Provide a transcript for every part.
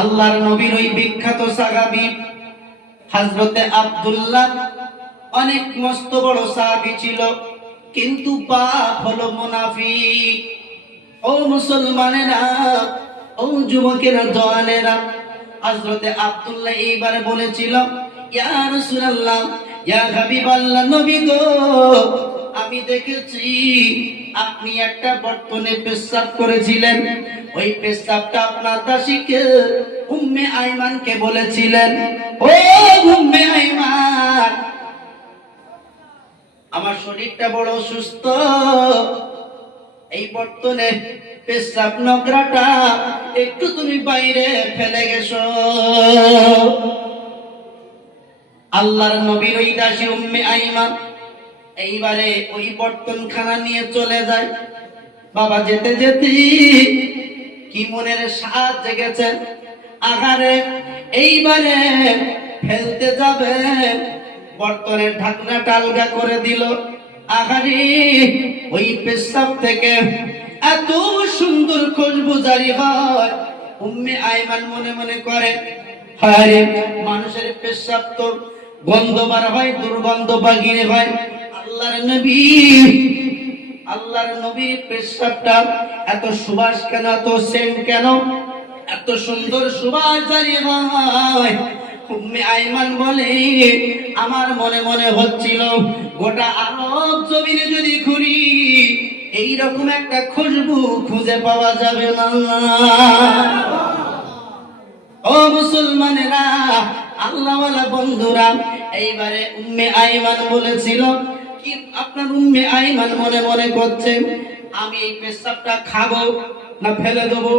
আল্লাহর নবীর ওই বিখ্যাত সাহাবী হযরতে আব্দুল্লাহ অনেক মস্ত বড় সাহাবী ছিল, কিন্তু বাপ হলো মুনাফিক। ও মুসলমানেরা, ও যুবকেরা, জওয়ানেরা, হযরতে আব্দুল্লাহ এইবারে বলেছিল, ইয়া রাসূলুল্লাহ, ইয়া হাবিবাল্লাহ, নবী গো, আমি দেখেছি আপনি একটা বর্তনে পেশাব করেছিলেন। ওই পেশাবটা আপনার দাসীকে উম্মে আইমানকে বলেছিলেন, ও উম্মে আইমান, আমার শরীরটা বড় সুস্থ, এই বর্তনে পেশাব নোংরাটা একটু তুমি বাইরে ফেলে গেছো। আল্লাহর নবীর ওই দাসী উম্মে আইমান এইবারে ওই বর্তনখানা নিয়ে চলে যায়। বাবা যেতে যেতে কি মনের স্বাদ জেগেছে, আহারে এইবারে ফেলতে যাবে, বর্তনের ঢাকনাটা আলগা করে দিল। আহারে ওই পেশাব থেকে এত সুন্দর খুশবু জারি হয়। উম্মে আইমান মনে মনে করে, আরে মানুষের পেশাব তো গন্ধ বার হয়, দুর্গন্ধ বাগিয়ে হয়, আল্লাহর নবীর পেশাবটা এত সুবাস কেন, এত সেন্ট কেন, এত সুন্দর সুবাস জারি হয়? উম্মে আইমান বলে, আমার মনে মনে হচ্ছিল গোটা আরব জমিনে যদি ঘুরি এইরকম একটা খুশবু খুঁজে পাওয়া যাবে না। ও মুসলমানেরা, আল্লাহওয়ালা বন্ধুরা, এইবারে উম্মে আইমান বলেছিল কি, আপনার উম্মে আইমান মনে মনে করছে, আমি এই পেশাবটা খাবো না ফেলে দেবো,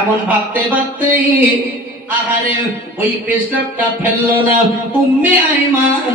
এমন ভাবতে ভাবতে আহারে ওই পেশাবটা ফেললো না উম্মে আইমান।